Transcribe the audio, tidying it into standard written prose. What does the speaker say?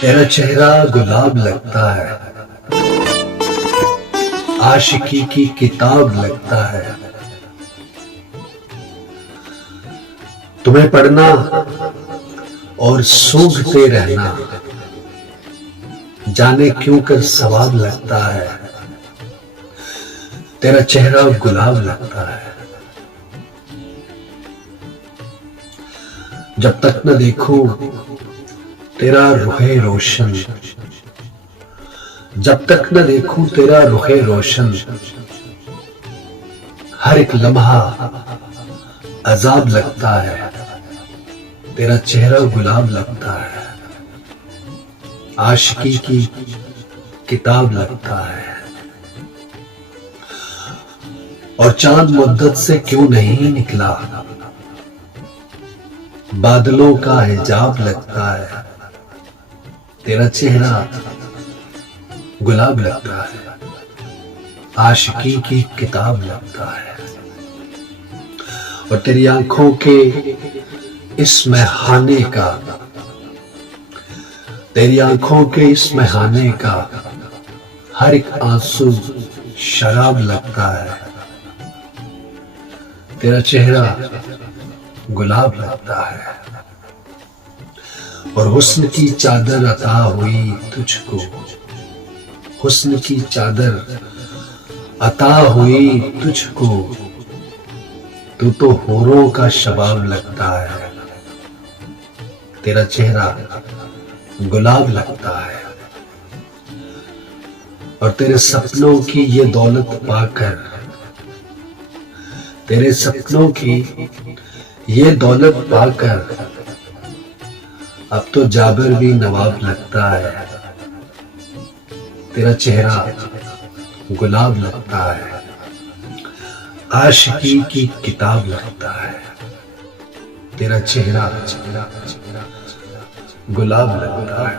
तेरा चेहरा गुलाब लगता है, आशिकी की किताब लगता है। तुम्हें पढ़ना और सूंघते रहना जाने क्यों कर सवाब लगता है। तेरा चेहरा गुलाब लगता है। जब तक न देखूं तेरा रुखे रोशन, जब तक न देखूं तेरा रुखे रोशन, हर एक लम्हा अजाब लगता है। तेरा चेहरा गुलाब लगता है, आशिकी की किताब लगता है। और चांद मुद्दत से क्यों नहीं निकला, बादलों का हिजाब लगता है। तेरा चेहरा गुलाब लगता है, आशिकी की किताब लगता है। और तेरी आंखों के इस मैखाने का, तेरी आंखों के इस मैखाने का हर एक आंसू शराब लगता है। तेरा चेहरा गुलाब लगता है। और हुस्न की चादर अता हुई तुझको, हुस्न की चादर अता हुई तुझको, तू तो होरों का शबाब लगता है। तेरा चेहरा गुलाब लगता है। और तेरे सपनों की ये दौलत पाकर, तेरे सपनों की ये दौलत पाकर अब तो जाबिर भी नवाब लगता है। तेरा चेहरा गुलाब लगता है, आशिकी की किताब लगता है। तेरा चेहरा गुलाब लगता है।